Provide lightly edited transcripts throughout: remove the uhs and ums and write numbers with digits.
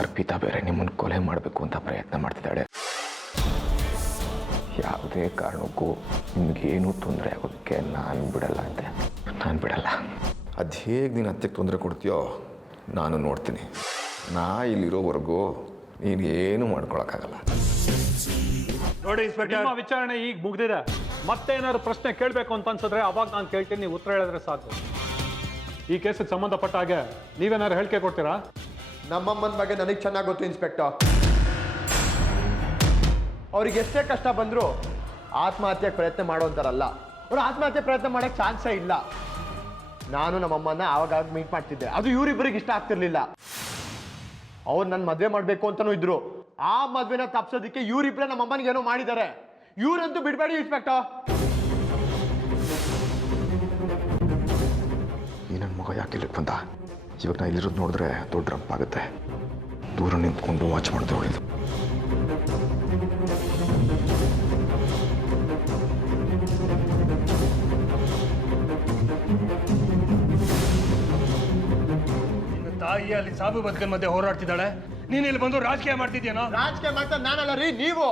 ಅರ್ಪಿತಾ ಬೇರೆ ನಿಮ್ಮನ್ನು ಕೊಲೆ ಮಾಡಬೇಕು ಅಂತ ಪ್ರಯತ್ನ ಮಾಡ್ತಿದ್ದಾಳೆ. ಯಾವುದೇ ಕಾರಣಕ್ಕೂ ನಿಮಗೇನೂ ತೊಂದರೆ ಆಗೋದಕ್ಕೆ ನಾನು ಬಿಡಲ್ಲ ಅಂತೆ. ನಾನು ಬಿಡಲ್ಲ. ಅದು ಹೇಗೆ ನೀನು ಅತ್ತೆಗೆ ತೊಂದರೆ ಕೊಡ್ತೀಯೋ ನಾನು ನೋಡ್ತೀನಿ. ನಾ ಇಲ್ಲಿರೋವರೆಗೂ ನೀನು ಏನೂ ಮಾಡ್ಕೊಳಕ್ಕಾಗಲ್ಲ. ನೋಡಿ ಇನ್ಸ್ಪೆಕ್ಟರ್, ನಿಮ್ಮ ವಿಚಾರಣೆ ಈಗ ಮುಗ್ದಿದೆ. ಮತ್ತೆ ಏನಾದ್ರು ಪ್ರಶ್ನೆ ಕೇಳಬೇಕು ಅಂತ ಅನ್ಸಿದ್ರೆ ಅವಾಗ ನಾನು ಕೇಳ್ತೀನಿ, ನೀವು ಉತ್ತರ ಹೇಳಿದ್ರೆ ಸಾಕು. ಈ ಕೇಸಿಗೆ ಸಂಬಂಧಪಟ್ಟ ಹಾಗೆ ನೀವೇನಾದ್ರು ಹೇಳಿಕೆ ಕೊಡ್ತೀರಾ? ನಮ್ಮಮ್ಮನ ಬಗ್ಗೆ ನನಗೆ ಚೆನ್ನಾಗಿ ಗೊತ್ತು ಇನ್ಸ್ಪೆಕ್ಟರ್. ಅವ್ರಿಗೆ ಎಷ್ಟೇ ಕಷ್ಟ ಬಂದರೂ ಆತ್ಮಹತ್ಯೆಗೆ ಪ್ರಯತ್ನ ಮಾಡೋಂತಾರಲ್ಲ. ಅವ್ರು ಆತ್ಮಹತ್ಯೆ ಪ್ರಯತ್ನ ಮಾಡೋಕ್ಕೆ ಚಾನ್ಸೇ ಇಲ್ಲ. ನಾನು ನಮ್ಮಮ್ಮನ ಆವಾಗ ಮೀಟ್ ಮಾಡ್ತಿದ್ದೆ. ಅದು ಇವರಿಬ್ಬರಿಗೆ ಇಷ್ಟ ಆಗ್ತಿರ್ಲಿಲ್ಲ. ಅವ್ರು ನನ್ನ ಮದುವೆ ಮಾಡಬೇಕು ಅಂತಲೂ ಇದ್ರು. ಆ ಮದುವೆನ ತಪ್ಸೋದಕ್ಕೆ ಇವರಿಬ್ಬರೇ ನಮ್ಮಮ್ಮನಿಗೆ ಏನೋ ಮಾಡಿದ್ದಾರೆ. ಇವರಂತೂ ಬಿಡಬೇಡಿ ಇನ್ಸ್ಪೆಕ್ಟರ್. ಈ ನನ್ನ ಮಗ ಯಾಕೆ ಇಲ್ಲಿಗೆ ಬಂದ? ಇವಾಗ ನಾ ಇಲ್ಲಿರೋದು ನೋಡಿದ್ರೆ ದೊಡ್ಡ ರಂಪಾಗುತ್ತೆ. ದೂರ ನಿಂತ್ಕೊಂಡು ವಾಚ್ ಮಾಡಿದ್ರೆ ಒಳ್ಳೇದು. ನಿನ್ನ ತಾಯಿ ಅಲ್ಲಿ ಸಾಬು ಬದುಕನ್ ಮಧ್ಯೆ ಹೋರಾಡ್ತಿದ್ದಾಳೆ, ನೀನು ಇಲ್ಲಿ ಬಂದು ರಾಜಕೀಯ ಮಾಡ್ತಿದ್ಯೇನೋ? ರಾಜಕೀಯ ಮಾಡ್ತಾ ನಾನಲ್ಲ ರೀ, ನೀವು.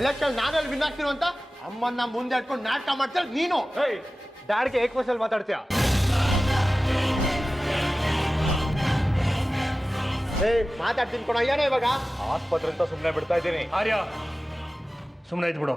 ಎಲೆಕ್ಷನ್ ನಾನಲ್ಲಿ ವಿನ್ ಆಗ್ತೀರೋ ಅಂತ ಅಮ್ಮನ್ನ ಮುಂದೆ ಇಟ್ಕೊಂಡು ನಾಟಕ ಮಾಡ್ತಾರೆ ನೀನು. ಡ್ಯಾಡ್ಗೆ ಏಕವಚನಲ್ಲಿ ಮಾತಾಡ್ತೀಯ? ಮಾತಾಡ್ತೀನಿ ಕೊಡ. ಏನೋ ಇವಾಗ ಆಸ್ಪತ್ರೆ ಅಂತ ಸುಮ್ಮನೆ ಬಿಡ್ತಾ ಇದ್ದೀನಿ. ಆರ್ಯ, ಸುಮ್ಮನೆ ಇದ್ಬಿಡು.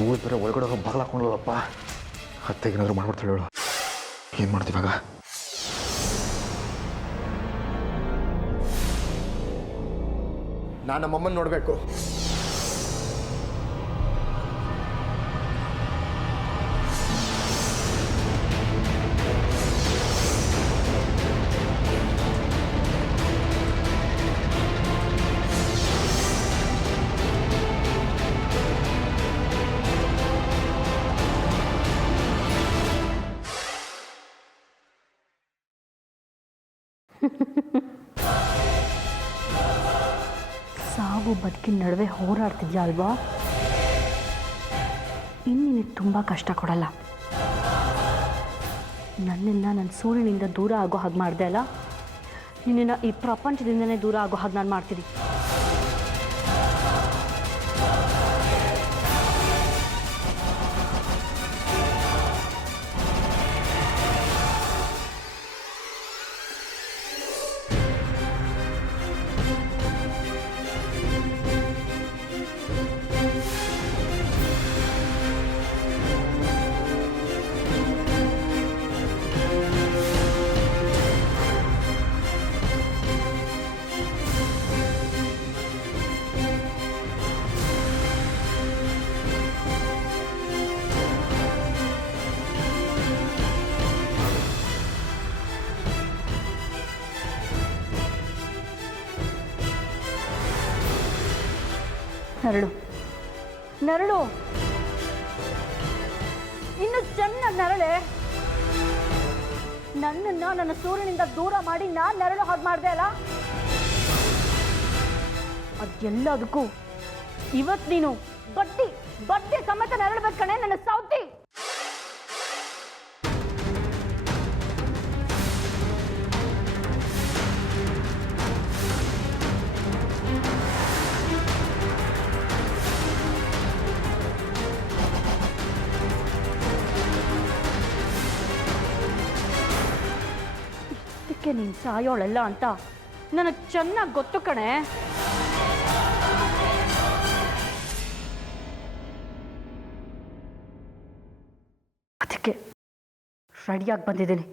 ಇವಳು ಬೇರೆ ಒಳಗಡೆ ಹೋಗಿ ಬಾಗಿಲು ಹಾಕೊಂಡಲ್ಲಪ್ಪ. ಅತ್ತೆಗೇನಾದ್ರು ಮಾಡ್ಬಿಡ್ತಾಳೆ ಹೇಳು. ಏನು ಮಾಡ್ತೀವಾಗ? ನಾನು ನಮ್ಮಮ್ಮನ ನೋಡಬೇಕು. ಸಾವು ಬದುಕಿನ ನಡುವೆ ಹೋರಾಡ್ತಿದ್ಯಾ ಅಲ್ವಾ? ಇನ್ನಿನಿಗೆ ತುಂಬ ಕಷ್ಟ ಕೊಡಲ್ಲ. ನನ್ನನ್ನು ನನ್ನ ಸೂರ್ಯನಿಂದ ದೂರ ಆಗೋ ಹಾಗೆ ಮಾಡಿದೆ ಅಲ್ಲ, ನಿನ್ನನ್ನು ಈ ಪ್ರಪಂಚದಿಂದನೇ ದೂರ ಆಗೋ ಹಾಗೆ ನಾನು ಮಾಡ್ತೀನಿ. ನರಳು ನರಳು, ಇನ್ನು ಚೆನ್ನಾಗಿ ನರಳೆ. ನನ್ನನ್ನು ನನ್ನ ಸೂರ್ಯನಿಂದ ದೂರ ಮಾಡಿ ನಾನು ನರಳು ಹಾಗೆ ಮಾಡಿದೆ ಅಲ್ಲ. ಅದೆಲ್ಲದಕ್ಕೂ ಇವತ್ತು ನೀನು ಬಡ್ಡಿ ಬಡ್ಡಿ ಸಮೇತ ನರಳಬೇಕು ಕಣೆ ನನ್ನ ಸೌತಿ. ಇದಕ್ಕೆ ನೀನು ಸಾಯೋಳಲ್ಲ ಅಂತ ನನಗೆ ಚೆನ್ನಾಗಿ ಗೊತ್ತು ಕಣೆ. ಅದಕ್ಕೆ ರೆಡಿಯಾಗಿ ಬಂದಿದ್ದೀನಿ.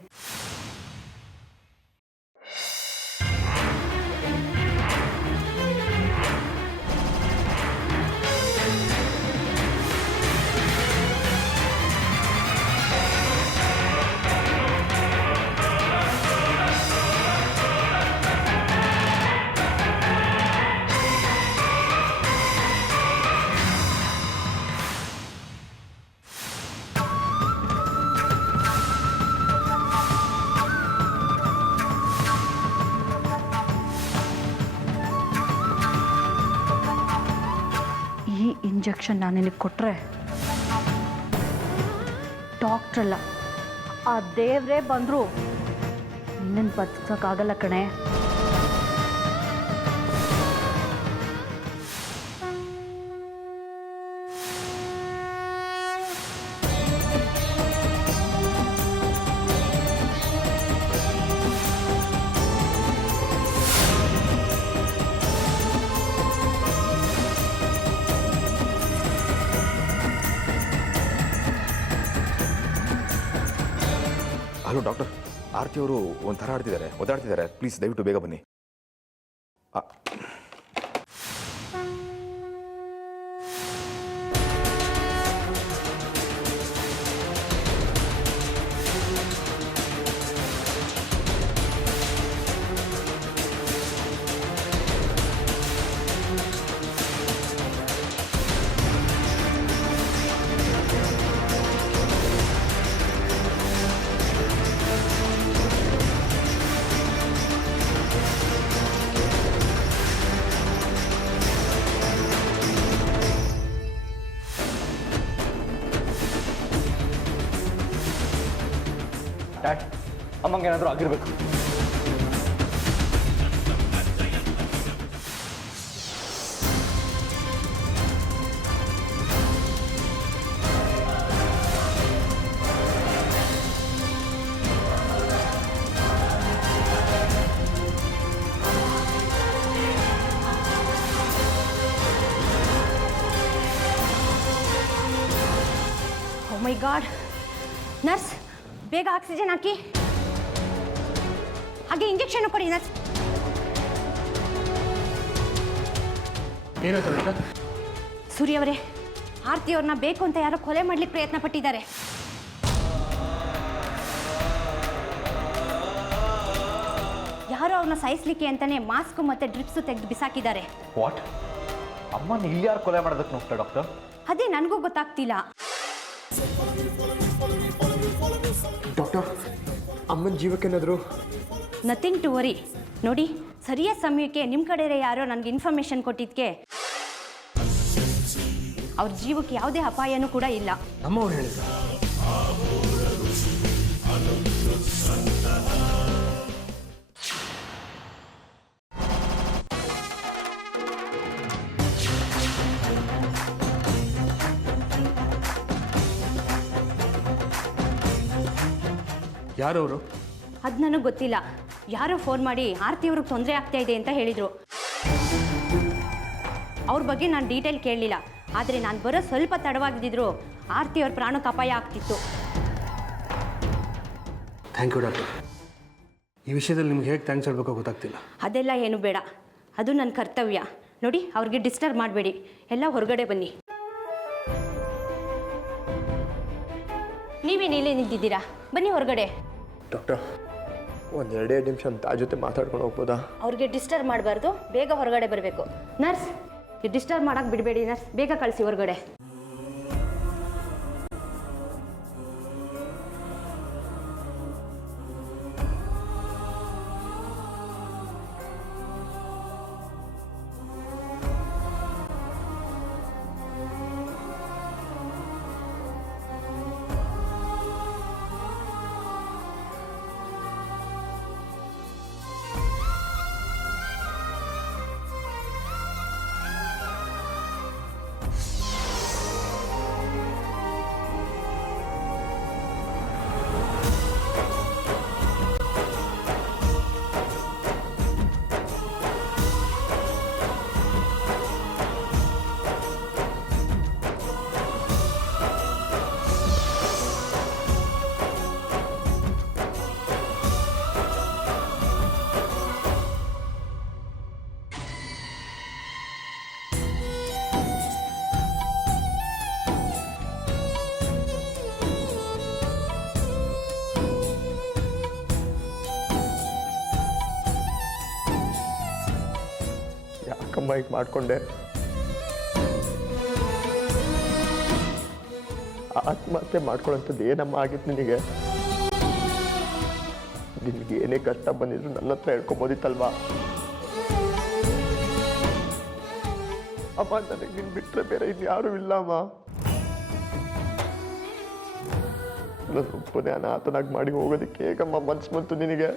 ಇಂಜೆಕ್ಷನ್ ನಾನು ನಿನಗೆ ಕೊಟ್ಟರೆ ಡಾಕ್ಟ್ರಲ್ಲ ಆ ದೇವ್ರೇ ಬಂದರೂ ನಿನ್ನನ್ನು ಬದುಕೋಕ್ಕಾಗಲ್ಲ ಕಣೆ. ಹಲೋ ಡಾಕ್ಟರ್, ಆರತಿ ಅವರು ಒಂಥರ ಒದ್ದಾಡ್ತಿದ್ದಾರೆ. ಪ್ಲೀಸ್ ದಯವಿಟ್ಟು ಬೇಗ ಬನ್ನಿ. ಡ್ಯಾಡ್, ಅಮ್ಮಂಗೆ ಏನಾದರೂ ಆಗಿರ್ಬೇಕು. ಓ ಮೈ ಗಾಡ್, ನರ್ಸ್ ಬೇಗ ಆಕ್ಸಿಜನ್ ಹಾಕಿ, ಹಾಗೆ ಇಂಜೆಕ್ಷನ್ ಕೊಡಿ ನರ್ಸ್. ಏನಾಯ್ತು? ಸೂರ್ಯ ಅವರೇ, ಆರತಿ ಅವ್ರನ್ನ ಬೇಕು ಅಂತ ಯಾರೋ ಕೊಲೆ ಮಾಡ್ಲಿಕ್ಕೆ ಪ್ರಯತ್ನ ಪಟ್ಟಿದ್ದಾರೆ. ಯಾರೋ ಅವ್ರನ್ನ ಸಾಯಿಸ್ಲಿಕ್ಕೆ ಅಂತಾನೆ ಮಾಸ್ಕ್ ಮತ್ತೆ ಡ್ರಿಪ್ಸ್ ತೆಗೆದು ಬಿಸಾಕಿದ್ದಾರೆ. ವಾಟ್? ಅಮ್ಮನ ಇಲ್ಲಿ ಯಾರು ಕೊಲೆ ಮಾಡೋದಕ್ಕೆ ನೋಡ್ತಾ ಡಾಕ್ಟರ್? ಅದೇ ನನಗೂ ಗೊತ್ತಾಗ್ತಿಲ್ಲ. ಡಾಕ್ಟರ್, ಅಮ್ಮನ ಜೀವಕ್ಕೇನಾದರೂ? Nothing to worry. ನೋಡಿ, ಸರಿಯಾದ ಸಮಯಕ್ಕೆ ನಿಮ್ಮ ಕಡೆ ಯಾರೋ ನನಗೆ ಇನ್ಫಾರ್ಮೇಶನ್ ಕೊಟ್ಟಿದ್ದಕ್ಕೆ ಅವ್ರ ಜೀವಕ್ಕೆ ಯಾವುದೇ ಅಪಾಯನೂ ಕೂಡ ಇಲ್ಲ. ನಮ್ಮವ್ರು ಹೇಳಿದ್ರು. ಯಾರವರು? ಅದು ನನಗೆ ಗೊತ್ತಿಲ್ಲ. ಯಾರೋ ಫೋನ್ ಮಾಡಿ ಆರತಿ ಅವ್ರಿಗೆ ತೊಂದರೆ ಆಗ್ತಾ ಇದೆ ಅಂತ ಹೇಳಿದರು. ಅವ್ರ ಬಗ್ಗೆ ನಾನು ಡೀಟೇಲ್ ಕೇಳಲಿಲ್ಲ. ಆದರೆ ನಾನು ಬರೋ ಸ್ವಲ್ಪ ತಡವಾಗಿದ್ದಿದ್ರು ಆರತಿ ಅವ್ರ ಪ್ರಾಣಕ್ಕೆ ಅಪಾಯ ಆಗ್ತಿತ್ತು. Thank you doctor. ಈ ವಿಷಯದಲ್ಲಿ ನಿಮ್ಗೆ ಹೇಗೆ ಥ್ಯಾಂಕ್ಸ್ ಹೇಳಬೇಕೋ ಗೊತ್ತಾಗ್ತಿಲ್ಲ. ಅದೆಲ್ಲ ಏನು ಬೇಡ, ಅದು ನನ್ನ ಕರ್ತವ್ಯ. ನೋಡಿ, ಅವ್ರಿಗೆ ಡಿಸ್ಟರ್ಬ್ ಮಾಡಬೇಡಿ, ಎಲ್ಲ ಹೊರಗಡೆ ಬನ್ನಿ. ನೀವೇನು ಇಲ್ಲೇ ನಿಂತಿದ್ದೀರಾ? ಬನ್ನಿ ಹೊರಗಡೆ. ಡಾಕ್ಟರ್, ಒಂದು 2 ನಿಮಿಷ ಆ ಜೊತೆ ಮಾತಾಡ್ಕೊಂಡು ಹೋಗ್ಬೋದಾ? ಅವ್ರಿಗೆ ಡಿಸ್ಟರ್ಬ್ ಮಾಡಬಾರ್ದು, ಬೇಗ ಹೊರಗಡೆ ಬರಬೇಕು. ನರ್ಸ್, ಡಿಸ್ಟರ್ಬ್ ಮಾಡೋಕ್ಕೆ ಬಿಡಬೇಡಿ ನರ್ಸ್, ಬೇಗ ಕಳಿಸಿ ಹೊರಗಡೆ. ಯಾಕಮ್ಮ ಈಗ ಮಾಡ್ಕೊಂಡೆ? ಆತ್ಮಹತ್ಯೆ ಮಾಡ್ಕೊಳ್ಳೋಂಥದ್ದು ಏನಮ್ಮ ಆಗಿತ್ತು ನಿನಗೆ? ನಿನಗೆ ಏನೇ ಕಷ್ಟ ಬಂದಿದ್ರು ನನ್ನ ಹತ್ರ ಹೇಳ್ಕೊಬೋದಿತ್ತಲ್ವಾ? ಅಮ್ಮ, ನನಗೆ ನಿನ್ ಬಿಟ್ಟರೆ ಬೇರೆ ಇನ್ಯಾರೂ ಇಲ್ಲ ಅಮ್ಮ. ಒಬ್ಬನೇ ಅನಾಥನಾಗಿ ಮಾಡಿ ಹೋಗೋದಕ್ಕೆ ಹೇಗಮ್ಮ ಮನ್ಸು ಬಂತು ನಿನಗೆ?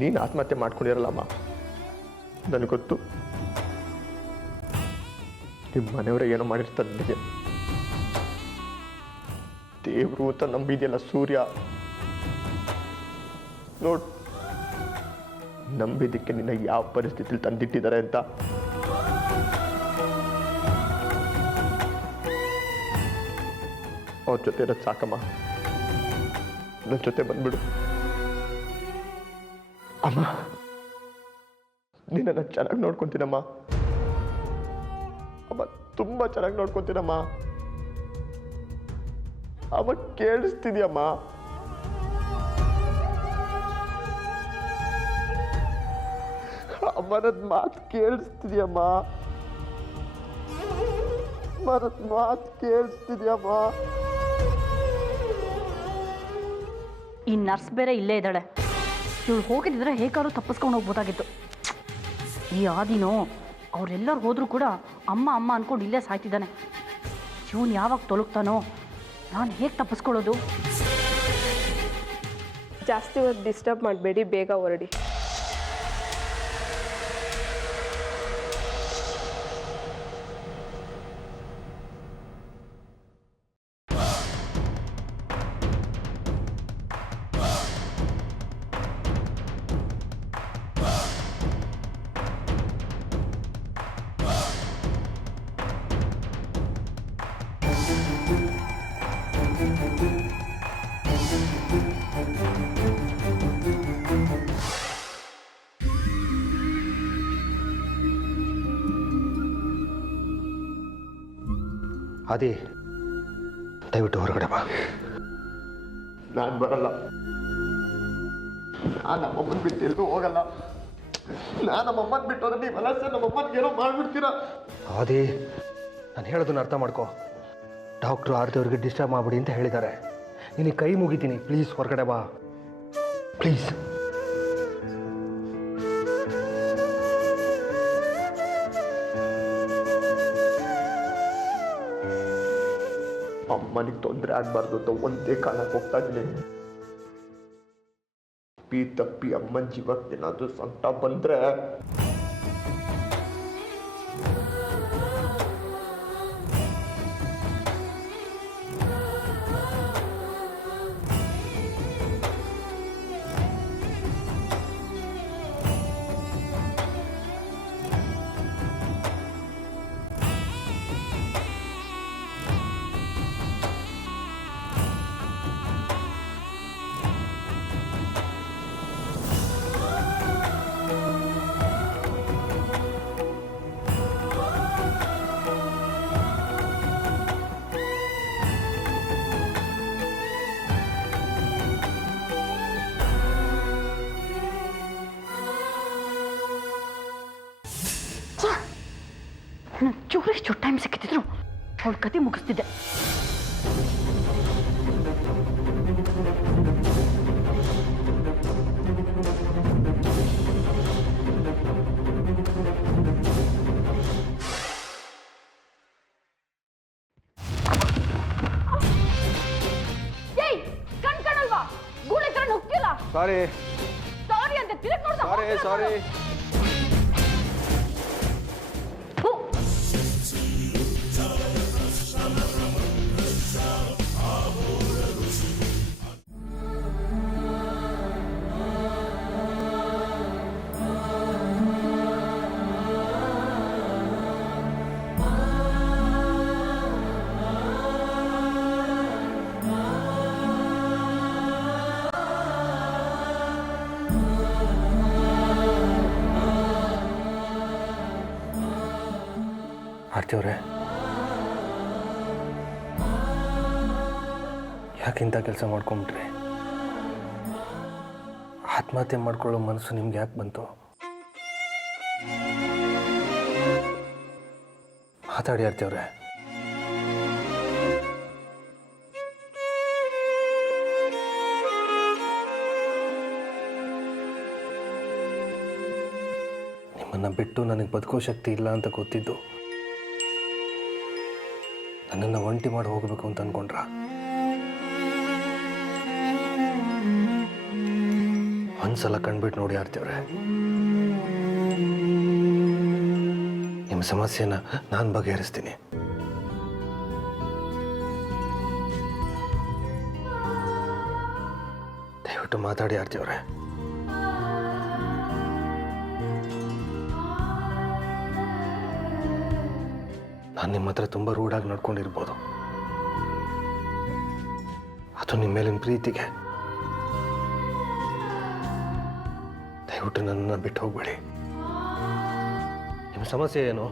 ನೀನು ಆತ್ಮಹತ್ಯೆ ಮಾಡ್ಕೊಂಡಿರಲ್ಲಮ್ಮ, ನನಗೆ ಗೊತ್ತು. ನಿಮ್ಮ ಮನೆಯವರೇ ಏನೋ ಮಾಡಿರ್ತಾರೆ ನಿನಗೆ. ದೇವರು ಅಂತ ನಂಬಿದೆಯಲ್ಲ ಸೂರ್ಯ, ನೋಡ್ ನಂಬಿದ್ದಕ್ಕೆ ನಿನ್ನ ಯಾವ ಪರಿಸ್ಥಿತಿಲಿ ತಂದಿಟ್ಟಿದ್ದಾರೆ ಅಂತ. ಅವ್ರ ಜೊತೆ ಇರೋದು ಸಾಕಮ್ಮ, ನನ್ನ ಜೊತೆ ಬಂದ್ಬಿಡು ಅಮ್ಮ. ನಿನ್ನ ಚೆನ್ನಾಗಿ ನೋಡ್ಕೊಂತೀನಮ್ಮ ಅಮ್ಮ, ತುಂಬಾ ಚೆನ್ನಾಗಿ ನೋಡ್ಕೊಂತೀನಮ್ಮ ಅಮ್ಮ. ಕೇಳಿಸ್ತಿದ್ಯಮ್ಮ? ಅಮ್ಮನದ ಮಾತು ಕೇಳಿಸ್ತಿದ್ಯಮ್ಮ? ಅಮ್ಮನದ ಮಾತು ಕೇಳಿಸ್ತಿದ್ಯಮ್ಮ? ಈ ನರ್ಸ್ ಬೇರೆ ಇಲ್ಲೇ ಇದ್ದಾಳೆ. ಇವಳು ಹೋಗಿದ್ದಿದ್ರೆ ಹೇಗಾದ್ರೂ ತಪ್ಪಿಸ್ಕೊಂಡು ಹೋಗ್ಬೋದಾಗಿತ್ತು. ಈ ಆದಿನೋ ಅವರೆಲ್ಲರೂ ಹೋದರೂ ಕೂಡ ಅಮ್ಮ ಅಮ್ಮ ಅಂದ್ಕೊಂಡು ಇಲ್ಲೇ ಸಾಯ್ತಿದ್ದಾನೆ. ಇವನು ಯಾವಾಗ ತೊಲಗ್ತಾನೋ, ನಾನು ಹೇಗೆ ತಪ್ಪಿಸ್ಕೊಳ್ಳೋದು? ಜಾಸ್ತಿ ಹೊತ್ತು ಡಿಸ್ಟರ್ಬ್ ಮಾಡಬೇಡಿ, ಬೇಗ ಹೊರಡಿ. ಅದೇ ದಯವಿಟ್ಟು ಹೊರಗಡೆ ಬಾ. ನಾನು ಬರಲ್ಲ. ನಾನು ನಮ್ಮಮ್ಮನ ಬಿಟ್ಟು ಎಲ್ಲೂ ಹೋಗಲ್ಲ. ನಾನು ನಮ್ಮಮ್ಮನ ಬಿಟ್ಟು ಹೋದ್ರೆ ನೀವೆಲ್ಲ ಸರ್ ನಮ್ಮಮ್ಮನಿಗೆ ಏನೋ ಮಾಡ್ಬಿಡ್ತೀರಾ. ಅದೇ ನಾನು ಹೇಳೋದನ್ನ ಅರ್ಥ ಮಾಡ್ಕೋ. ಡಾಕ್ಟ್ರು ಆರ್ತಿಯವ್ರಿಗೆ ಡಿಸ್ಟರ್ಬ್ ಮಾಡ್ಬಿಡಿ ಅಂತ ಹೇಳಿದ್ದಾರೆ. ನಿನಗೆ ಕೈ ಮುಗಿತೀನಿ, ಪ್ಲೀಸ್ ಹೊರಗಡೆ ಬಾ ಪ್ಲೀಸ್. ಅಮ್ಮನಿಗೆ ತೊಂದರೆ ಆಗಬಾರ್ದು ಅಂತ ಒಂದೇ ಕಾರಣಕ್ಕೆ ಹೋಗ್ತಾ ಇದ್ದೀನಿ. ತಪ್ಪಿ ಅಮ್ಮನ ಜೀವಕ್ಕೆ ಏನಾದರೂ ಸಂಕಟ ಬಂದ್ರೆ ಚೂರಿಷ್ಟು ಟೈಮ್ ಸಿಕ್ಕಿದ್ರು ಅವಳ ಕತೆ ಮುಗಿಸ್ತಿದ್ದೆ. ಕಣ್ಕಣಲ್ವಾ? ಗೂಳೆ ತರ ನುಗ್ಗಿಲ್ಲ. ಸಾರಿ ಸಾರಿ ಅಂತ ತಿರುಗಿ ನೋಡ್ದ. ಸಾರಿ. ಆರ್ತಿಯವ್ರೆ, ಯಾಕಿಂತ ಕೆಲಸ ಮಾಡ್ಕೊಂಬಿಟ್ರಿ? ಆತ್ಮಹತ್ಯೆ ಮಾಡ್ಕೊಳ್ಳೋ ಮನಸ್ಸು ನಿಮ್ಗೆ ಯಾಕೆ ಬಂತು? ಮಾತಾಡಿ ಆರ್ತಿ ಅವರೇ. ನಿಮ್ಮನ್ನು ಬಿಟ್ಟು ನನಗೆ ಬದುಕೋ ಶಕ್ತಿ ಇಲ್ಲ ಅಂತ ಗೊತ್ತಿದ್ದು ನನ್ನನ್ನು ಒಂಟಿ ಮಾಡಿ ಹೋಗಬೇಕು ಅಂತ ಅಂದ್ಕೊಂಡ್ರ? ಒಂದ್ಸಲ ಕಣ್ಬಿಟ್ಟು ನೋಡಿ ಆರ್ತಿವ್ರೆ, ನಿಮ್ಮ ಸಮಸ್ಯೆನ ನಾನು ಬಗೆಹರಿಸ್ತೀನಿ. ದಯವಿಟ್ಟು ಮಾತಾಡಿ ಆರ್ತಿವ್ರೆ. ನಾನು ನಿಮ್ಮ ಹತ್ರ ತುಂಬ ರೂಢಾಗಿ ನಡ್ಕೊಂಡಿರ್ಬೋದು, ಅದು ನಿಮ್ಮ ಮೇಲಿನ ಪ್ರೀತಿಗೆ. ದಯವಿಟ್ಟು ನನ್ನನ್ನು ಬಿಟ್ಟು ಹೋಗ್ಬೇಡಿ. ನಿಮ್ಮ ಸಮಸ್ಯೆ ಏನು?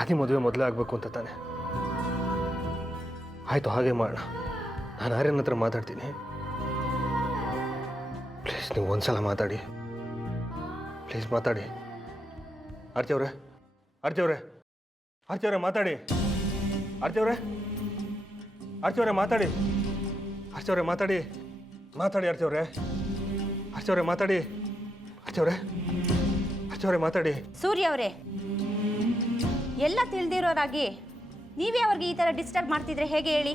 ಆದಿ ಮದುವೆ ಮೊದಲೇ ಆಗಬೇಕು ಅಂತ ತಾನೆ? ಆಯಿತು, ಹಾಗೆ ಮಾಡೋಣ. ನಾನು ಆರ್ಯನ ಹತ್ರ ಮಾತಾಡ್ತೀನಿ. ಪ್ಲೀಸ್ ನೀವು ಒಂದ್ಸಲ ಮಾತಾಡಿ. ಪ್ಲೀಸ್ ಮಾತಾಡಿ. ಆರ್ತಿ ಅವರೇ, ಆರ್ತಿ ಅವರೇ, ಆರ್ತಿ ಅವರೇ ಮಾತಾಡಿ. ಆರ್ತಿ ಅವರೇ, ಆರ್ತಿ ಅವರೇ ಮಾತಾಡಿ. ಆರ್ತಿ ಅವರೇ ಮಾತಾಡಿ. ಮಾತಾಡಿ ಆರ್ತಿ ಅವರೇ. ಆರ್ತಿ ಅವರೇ ಮಾತಾಡಿ. ಆರ್ತಿ ಅವರೇ, ಆರ್ತಿ ಅವರೇ ಮಾತಾಡಿ. ಸೂರ್ಯ ಅವರೇ, ಎಲ್ಲ ತಿಳಿದಿರೋರಾಗಿ ನೀವೇ ಅವ್ರಿಗೆ ಈ ಥರ ಡಿಸ್ಟರ್ಬ್ ಮಾಡ್ತಿದ್ರೆ ಹೇಗೆ ಹೇಳಿ?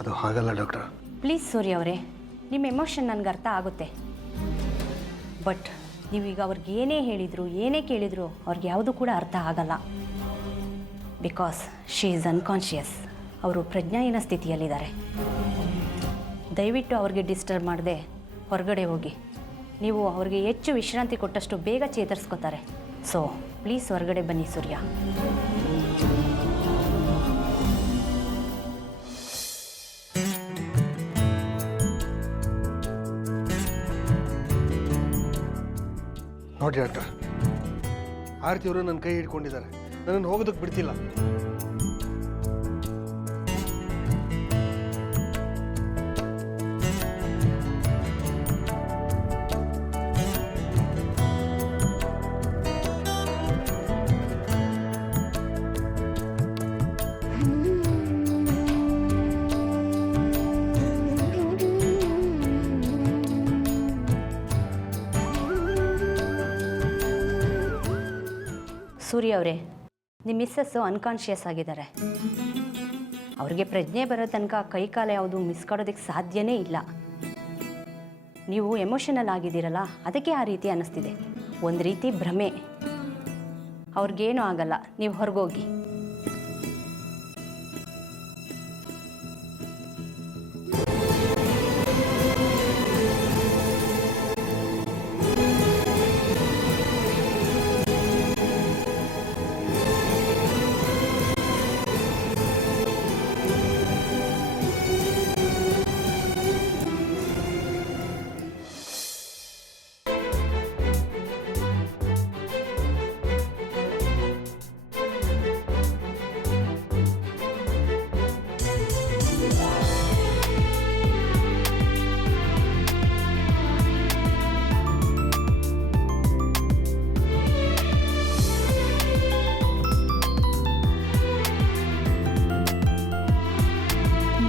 ಅದು ಹಾಗಲ್ಲ ಡಾಕ್ಟರ್. ಪ್ಲೀಸ್ ಸೂರ್ಯ ಅವರೇ, ನಿಮ್ಮ ಎಮೋಷನ್ ನನಗೆ ಅರ್ಥ ಆಗುತ್ತೆ. ಬಟ್ ನೀವೀಗ ಅವ್ರಿಗೆ ಏನೇ ಹೇಳಿದ್ರು, ಏನೇ ಕೇಳಿದ್ರು ಅವ್ರಿಗೆ ಯಾವುದು ಕೂಡ ಅರ್ಥ ಆಗಲ್ಲ. Because she is unconscious. ಅವರು ಪ್ರಜ್ಞಾಹೀನ ಸ್ಥಿತಿಯಲ್ಲಿದ್ದಾರೆ. ದಯವಿಟ್ಟು ಅವ್ರಿಗೆ ಡಿಸ್ಟರ್ಬ್ ಮಾಡದೆ ಹೊರಗಡೆ ಹೋಗಿ. ನೀವು ಅವ್ರಿಗೆ ಹೆಚ್ಚು ವಿಶ್ರಾಂತಿ ಕೊಟ್ಟಷ್ಟು ಬೇಗ ಚೇತರಿಸ್ಕೋತಾರೆ. ಸೊ ಪ್ಲೀಸ್ ಹೊರಗಡೆ ಬನ್ನಿ ಸೂರ್ಯ. ನೋಡಿ ಡಾಕ್ಟರ್, ಆರ್ತಿಯವರು ನನ್ನ ಕೈ ಹಿಡ್ಕೊಂಡಿದ್ದಾರೆ, ನನ್ನನ್ನು ಹೋಗೋದಕ್ಕೆ ಬಿಡ್ತಿಲ್ಲ. ಸೂರ್ಯ ಅವರೇ, ನಿಮ್ಮ ಮಿಸ್ಸಸ್ಸು ಅನ್ಕಾನ್ಷಿಯಸ್ ಆಗಿದ್ದಾರೆ. ಅವ್ರಿಗೆ ಪ್ರಜ್ಞೆ ಬರೋ ತನಕ ಕೈಕಾಲ ಯಾವುದು ಮಿಸ್ ಕೊಡೋದಕ್ಕೆ ಸಾಧ್ಯನೇ ಇಲ್ಲ. ನೀವು ಎಮೋಷನಲ್ ಆಗಿದ್ದೀರಲ್ಲ, ಅದಕ್ಕೆ ಆ ರೀತಿ ಅನ್ನಿಸ್ತಿದೆ. ಒಂದು ರೀತಿ ಭ್ರಮೆ. ಅವ್ರಿಗೇನೂ ಆಗಲ್ಲ, ನೀವು ಹೊರಗೋಗಿ.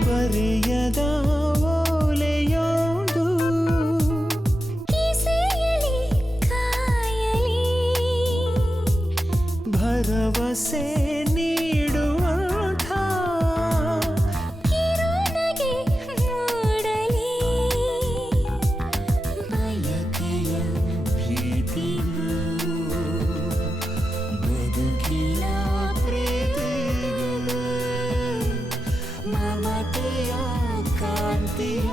ಬರೆಯದ ಓಲೆಯೊಂದು ಕಿಸೆಯಲಿ ಕಾಯಲಿ, ಭರವಸೆ ನೀಡುವಂಥ ಕಿರುನಗೆ ಮೂಡಲಿ, ಬಯಕೆಯ ಪ್ರೀತಿಗೂ ಬದುಕಿನ ಪ್ರೀತಿಗೂ ಮಮತೆಯ ಕಾಂತಿಯ